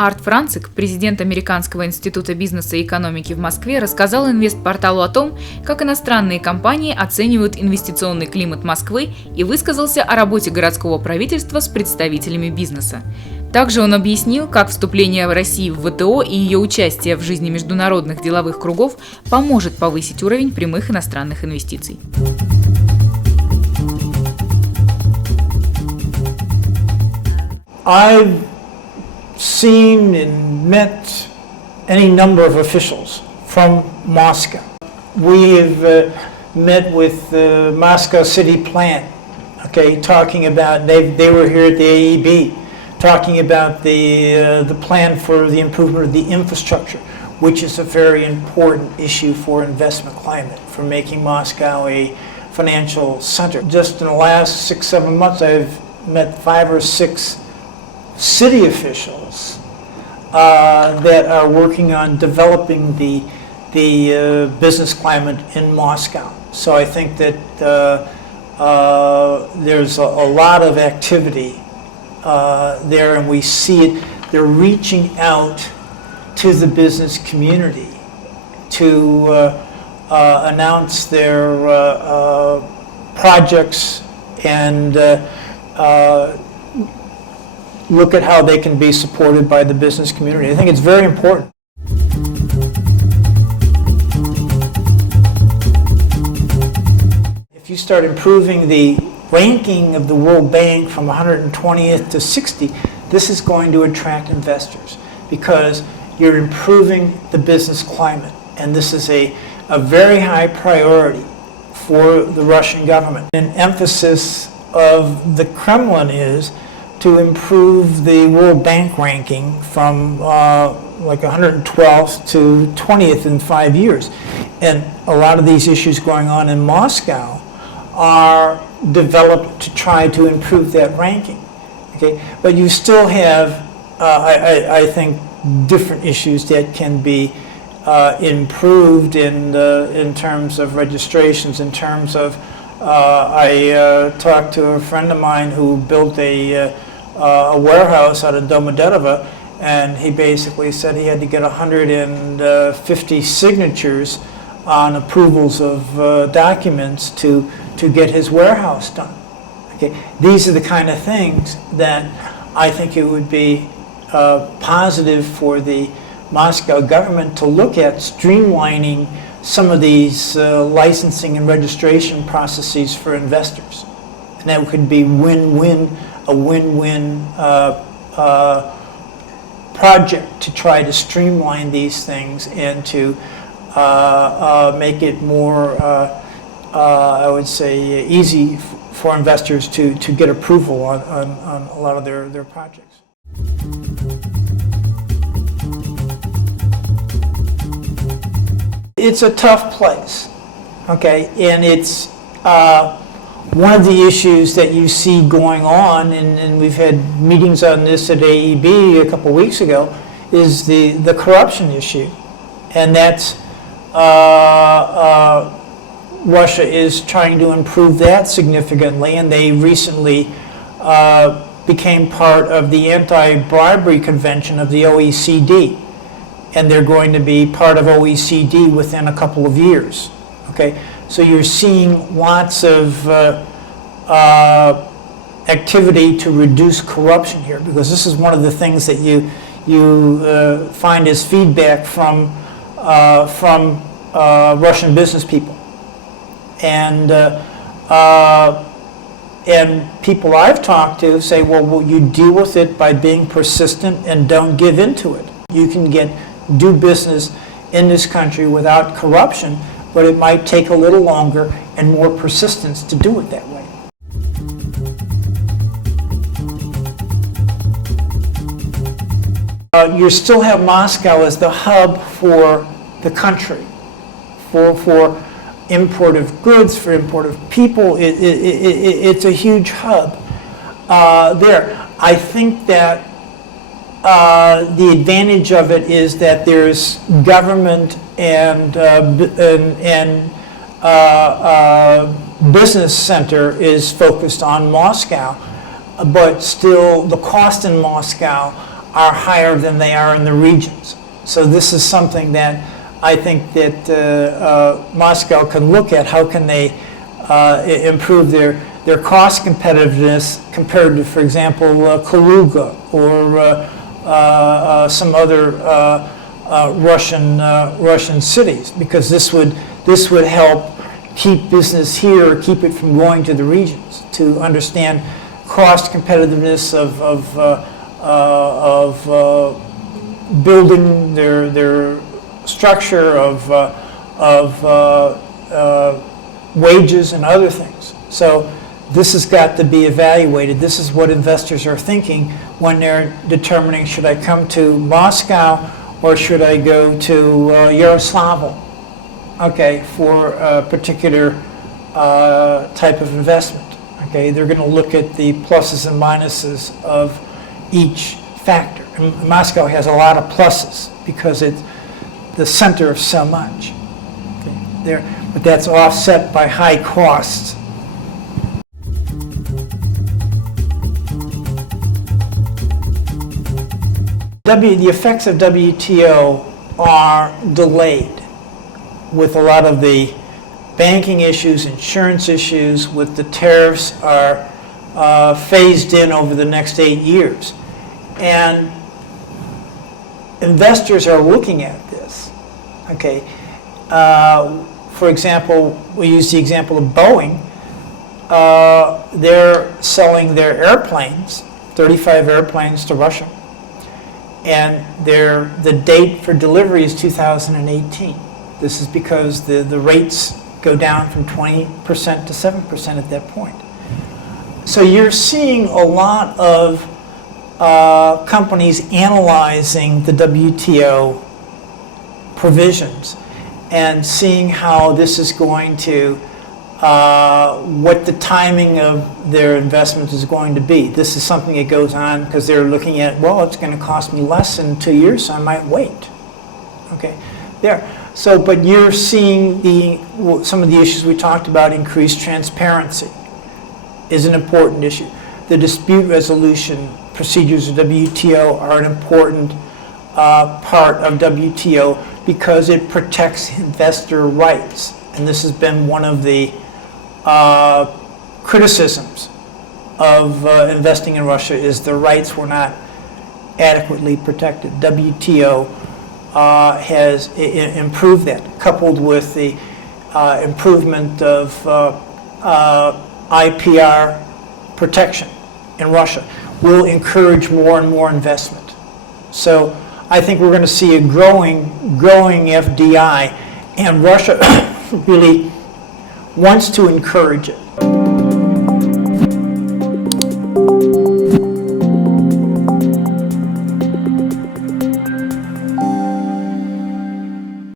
Франczek, президент Американского института бизнеса и экономики в Москве, рассказал Investportal о том, как иностранные компании оценивают инвестиционный климат Москвы и высказался о работе городского правительства с представителями бизнеса. Также он объяснил, как вступление России в ВТО и ее участие в жизни международных деловых кругов поможет повысить уровень прямых иностранных инвестиций. I've seen and met any number of officials from Moscow. We have met with the Moscow city plant, talking about, they were here at the AEB, talking about the plan for the improvement of the infrastructure, which is a very important issue for investment climate, for making Moscow a financial center. Just in the last 6-7 months, I've met 5 or 6 city officials that are working on developing the business climate in Moscow. So I think that there's a lot of activity there, and we see it. They're reaching out to the business community to announce their projects and look at how they can be supported by the business community. I think it's very important. If you start improving the ranking of the World Bank from 120th to 60, this is going to attract investors because you're improving the business climate. And this is a very high priority for the Russian government. An emphasis of the Kremlin is to improve the World Bank ranking from like 112th to 20th in 5 years. And a lot of these issues going on in Moscow are developed to try to improve that ranking. But you still have, I think, different issues that can be improved in terms of registrations, in terms of, I talked to a friend of mine who built a warehouse out of Domodedovo, and he basically said he had to get 150 signatures on approvals of documents to get his warehouse done. These are the kind of things that I think it would be positive for the Moscow government to look at, streamlining some of these licensing and registration processes for investors. And that could be a win-win project to try to streamline these things and to make it more, I would say, easy for investors to get approval on a lot of their projects. It's a tough place, and it's one of the issues that you see going on, and we've had meetings on this at AEB a couple weeks ago, is the corruption issue. And that's, Russia is trying to improve that significantly, and they recently became part of the anti-bribery convention of the OECD. And they're going to be part of OECD within a couple of years. So you're seeing lots of activity to reduce corruption here, because this is one of the things that you find as feedback from Russian business people, and people I've talked to say, well, you deal with it by being persistent and don't give into it. You can do business in this country without corruption, but it might take a little longer and more persistence to do it that way. You still have Moscow as the hub for the country, for import of goods, for import of people. It's a huge hub there. I think that the advantage of it is that there's government and business center is focused on Moscow, but still the cost in Moscow are higher than they are in the regions. So this is something that I think that Moscow can look at. How can they improve their cost competitiveness compared to, for example, Kaluga or some other Russian cities, because this would help keep business here, or keep it from going to the regions, to understand cost competitiveness of building their structure of wages and other things. So this has got to be evaluated. This is what investors are thinking when they're determining, should I come to Moscow or should I go to Yaroslavl, okay, for a particular type of investment. Okay, they're going to look at the pluses and minuses of each factor. And Moscow has a lot of pluses because it's the center of so much. Okay, but that's offset by high costs. The effects of WTO are delayed with a lot of the banking issues, insurance issues, with the tariffs are phased in over the next 8 years. And investors are looking at this. Okay. For example, we use the example of Boeing. They're selling their airplanes, 35 airplanes, to Russia. And the date for delivery is 2018. This is because the rates go down from 20% to 7% at that point. So you're seeing a lot of companies analyzing the WTO provisions and seeing how this is going to, what the timing of their investment is going to be. This is something that goes on because they're looking at, well, it's going to cost me less in 2 years, so I might wait. Okay, there. So, but you're seeing some of the issues we talked about. Increased transparency is an important issue. The dispute resolution procedures of WTO are an important part of WTO because it protects investor rights. And this has been one of the criticisms of investing in Russia, is the rights were not adequately protected. WTO has improved that, coupled with the improvement of IPR protection in Russia, will encourage more and more investment. So I think we're going to see a growing FDI, and Russia really wants to encourage it.